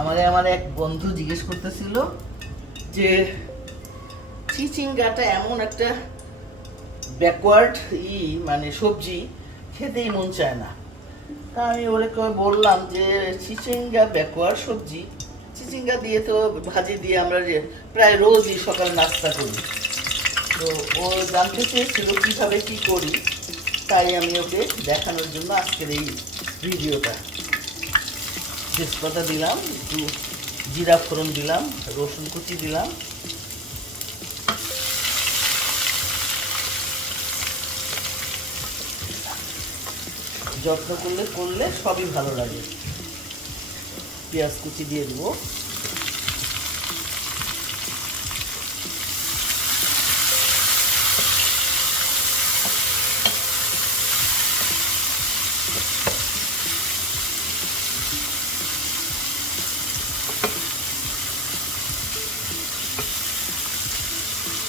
আমার এক বন্ধু জিজ্ঞেস করতেছিল যে চিচিঙ্গাটা এমন একটা ব্যাকওয়ার্ড মানে সবজি, খেতেই মন চায় না। তা আমি ওরে বললাম যে চিচিঙ্গা ব্যাকওয়ার্ড সবজি, চিচিঙ্গা দিয়ে তো ভাজি দিয়ে আমরা যে প্রায় রোজই সকালে নাস্তা করি। তো ও জানতে চেয়েছিল কীভাবে কী করি, তাই আমি ওকে দেখানোর জন্য আজকের এই ভিডিওটা। তেজপাতা দিলাম, একটু জিরা ফোড়ন দিলাম, রসুন কুচি দিলাম, যত্ন করলে সবই ভালো লাগে। পেঁয়াজ কুচি দিয়ে দেবো,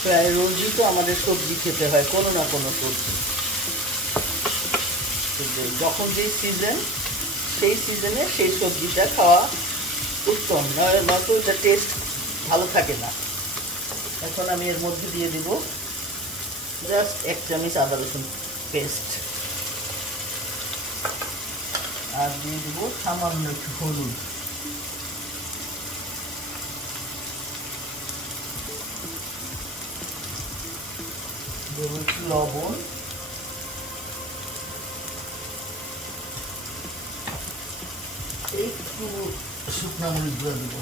প্রায় রোজই তো আমাদের সবজি খেতে হয়, কোনো না কোনো সবজি। যখন যেই সিজন, সেই সিজনে সেই সবজিটা খাওয়া উত্তম, নয়তো এটা টেস্ট ভালো থাকে না। এখন আমি এর মধ্যে দিয়ে দিব জাস্ট 1 চামচ আদা রসুন পেস্ট, আর দিয়ে দিব সামান্য একটু হলুদ, দেবো একটু লবণ, একটু শুকনো মরিচ গুঁড়ো দিব,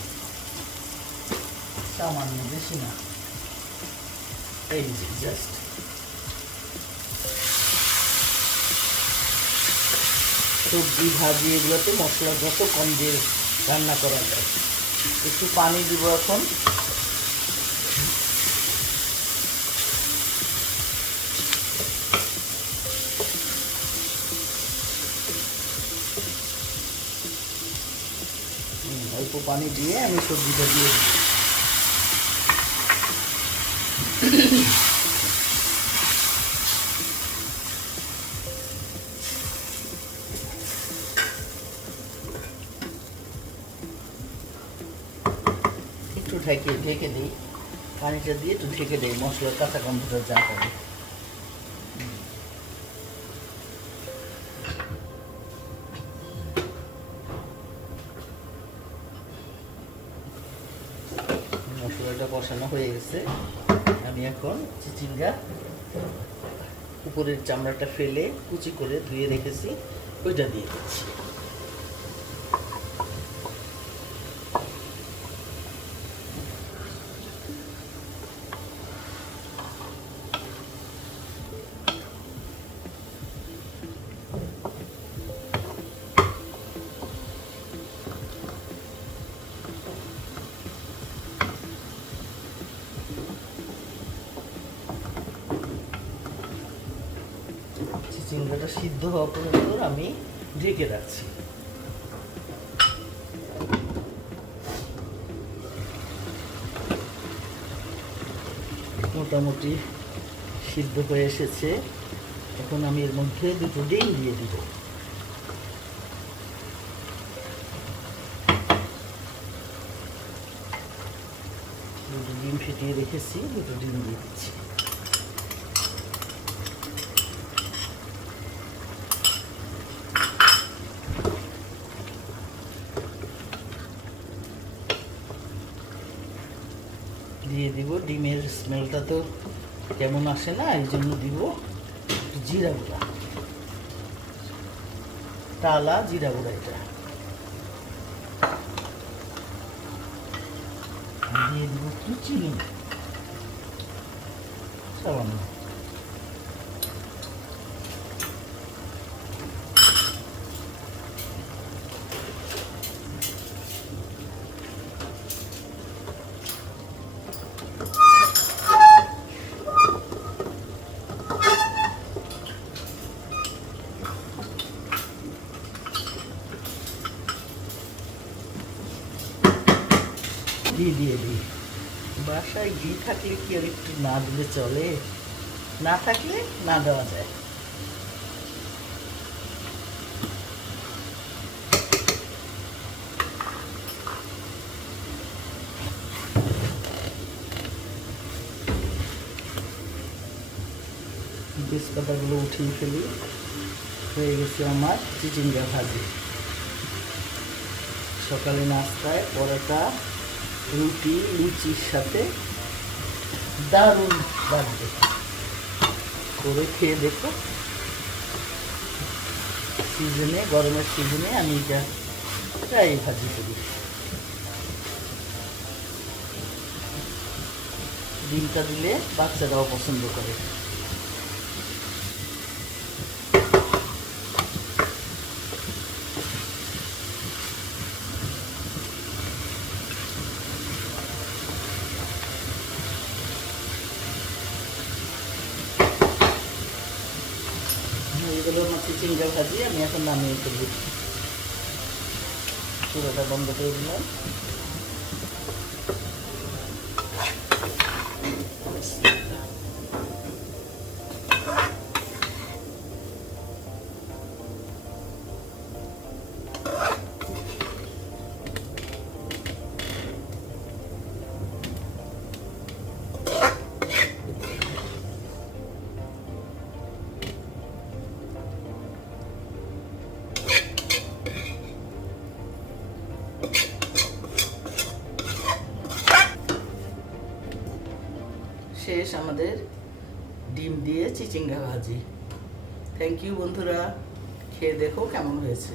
সামান্য, বেশি না। এই যে জাস্ট সবজি ভাজি এগুলোতে মশলা যত কম দিয়ে রান্না করা যায়। একটু পানি দিব এখন, অল্প পানি দিয়ে আমি সবজিটা দিয়ে দিই। একটু ঢেকে দিই, পানিটা দিয়ে একটু ঢেকে দিই, মশলার কাঁচা গন্ধটা যা করে। মশলাটা কষানো হয়ে গেছে, আমি এখন চিচিঙ্গা উপরের চামড়াটা ফেলে কুচি করে ধুয়ে রেখেছি ওইটা দিয়ে দিচ্ছি। চিচিঙ্গাটা সিদ্ধ হওয়া পর্যন্ত আমি ঢেকে রাখছি। মোটামুটি সিদ্ধ হয়ে এসেছে, এখন আমি এর মধ্যে 2টো ডিম দিয়ে দিব। দুটো ডিম ফেটিয়ে রেখেছি, 2টো ডিম দিয়ে দিচ্ছি। দিয়ে দিব, ডিমের স্মেলটা তো কেমন আসে না, এই জন্য দিব একটু জিরা গুঁড়া, টালা জিরা গুঁড়া। এটা দিয়ে দিব একটু চিনি সামান্য, দিয়ে দিই। বাসায় ঘি থাকলে কি আর একটু না দিলে চলে, না থাকলে না দেওয়া যায়। তেজপাতাগুলো উঠিয়ে ফেলি। হয়ে গেছে আমার চিচিঙ্গা ভাজি। সকালে নাস্তায় পরোটা, রুটি, লুচির সাথে দারুণ লাগবে। করে খেয়ে দেখো। সিজনে, গরমের সিজনে আমি এটা প্রায় ভাজি করি। ডিমটা দিলে বাচ্চারাও পছন্দ করে। এগুলো আমার চিচিঙ্গা ভাজি। আমি এখন নামিয়ে ফেলি। চুলাটা বন্ধ করে দিলাম। শেষ আমাদের ডিম দিয়ে চিচিঙ্গা ভাজি। থ্যাংক ইউ বন্ধুরা, খেয়ে দেখো কেমন হয়েছে।